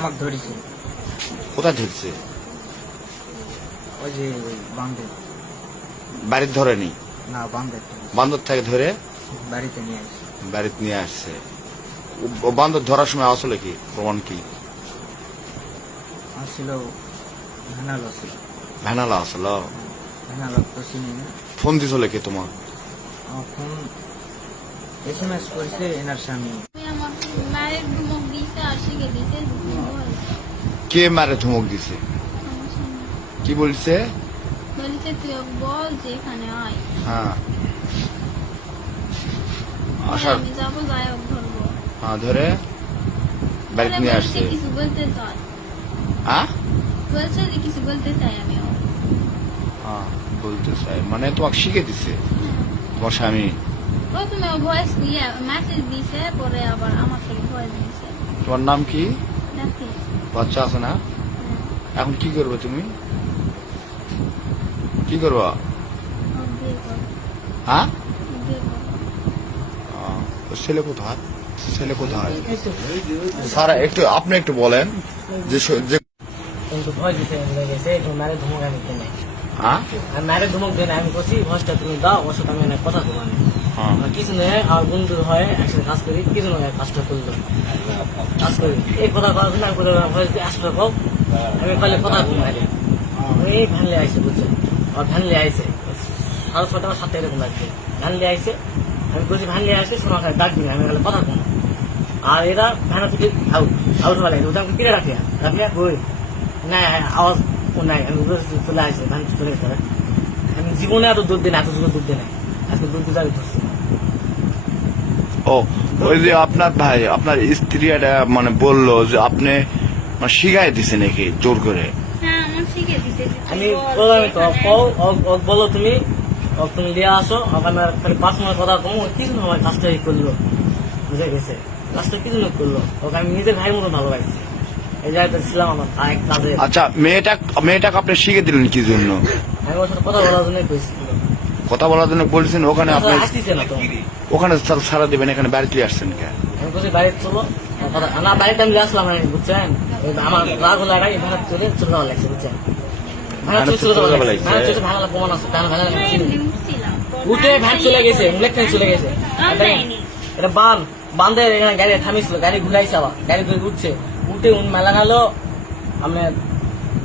আমাকে ধরেছে। কোথায় ধরছে? ওই যে বান্ধে। বাড়িতে ধরেনি? না, বান্ধে। বান্দর থেকে ধরে বাড়িতে নিয়ে আসছে। বাড়িতে নিয়ে আসছে। বান্দর ধরার সময় আসলে কি প্রমাণ কি? আসছিল ভ্যানালো ছিল। ভ্যানালা আসলো? ভ্যানালো তো চিনি না। ফোন দিছিল কে তোমার? আমার ফোন SMS করেছে এনার স্বামী। কে মারে ধমক দিছে? কি বলছে? বলছে তুই বল যে এখানে আয়। হ্যাঁ আমি যাবো, যাই হোক ধরবো। হ্যাঁ ধরে বাড়িতে নিয়ে আসছে। কিছু বলতে চাই। হ্যাঁ বলছে যে কিছু বলতে চাই আমি। হ্যাঁ বলতে চাই মানে তোমাকে শিখে দিছে তোমার স্বামী? প্রথমে ভয়েস দিয়ে মেসেজ দিছে, পরে আবার আমার থেকে ভয়েস দিছে। তোমার নাম কি? দেখি বাচ্চা আছে না? এখন কি করবে তুমি? কি করবা? হ্যাঁ ছেলে কোথায়? ছেলে কোথায়? স্যার একটু আপনি একটু বলেন যে কিন্তু ভয় দিছে গেছে, মারে ধমক আমি দেয় নাই। হ্যাঁ আমি মারে ধমক দেয় না, আমি বলছি ভয়েসটা তুমি দাও, ওর সাথে আমি কথা দেবো। আমি কিছু নয়, আমার বন্ধু হয় একসাথে কাজ করি, কিছু নয় কাজটা করলো কাজ করি এই কথা করার জন্য আমি ভয়েস দিয়ে আসলে পাও আমি পারলে কথা বলবো। এই ভ্যানলে আইসে বুঝছেন, আমার ভ্যানলে আইসে 6:30 বা 7 এরকম লাগছে। ভ্যানলে আইসে, আমি বলছি ভ্যানলে আসে শোনা খায় ডাক দিন, আমি বলে কথা বলবো। আর এরা ভ্যানা থেকে আউট আউট হওয়া লাগে, ওটা আমি কিনে রাখিয়া বই নাই আওয়াজ নাই। আমি চলে আসে ভ্যান চলে গেছে। আমি জীবনে এত দুধ দিই না, এত দুধ দিই না, আজকে দুধ দিতে আমি ধরছি। ও ওই যে আপনার ভাই আপনার স্ত্রী এটা মানে বললো যে আপনি মানে শিখাই দিছে নাকি জোর করে? হ্যাঁ, আমার শিখে দিছে। আমি বললাম তো বলো তুমি তুমি দিয়ে আসো, আমার খালি 5 মিনিট কথা কম, কিছু আমার কাজটা করলো, বুঝে গেছে কাজটা কিছু না করলো। ওকে আমি নিজের ভাইয়ের মতো ভালো লাগছে। এই জায়গাটা ছিলাম আমার এক কাজে। আচ্ছা মেয়েটাকে আপনি শিখে দিলেন কি জন্য? আমি ওর সাথে কথা বলার জন্য কইছি। কথা বলার জন্য বলছেন? ওখানে আপনি আসতেছে না তো, ওখানে সারা দিবেন, এখানে বাড়িতে আসছেন কে? আমি বলছি বাড়িতে চলো না, বাড়িতে আমি আসলাম না, বুঝছেন আমার রাগ হলো এটাই ভাড়া চলে যাওয়া লাগছে, বুঝছেন ভাড়া প্রমাণ আছে। উঠে ভ্যান চলে গেছে, ইলেকট্রিক চলে গেছে। এটা বান্ধে এখানে গাড়ি থামিয়েছিল, গাড়ি ঘুরাইছে, আবার গাড়ি ধরে উঠছে, উঠে মেলা গেল আপনার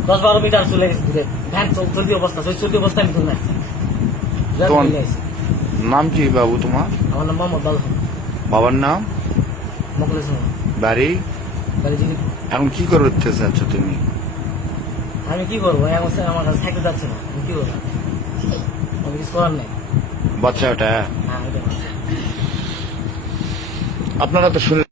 10-12 মিটার চলে গেছে দূরে। ভ্যান চলতি অবস্থা, চলতি অবস্থা আমি ধরে আসছি। নাম কি বাবু তোমার? আমার নাম মোহাম্মদ বাবু। বাবার নাম? মকলেশ। বাড়ি? এখন কি করতে চাচ্ছ তুমি? আমি কি করবো, আমার কাছে থাকতে যাচ্ছে না, আমি কি করবো, আমি কিছু করার নেই। বাচ্চাটা হ্যাঁ, আপনারা তো শুনলেন।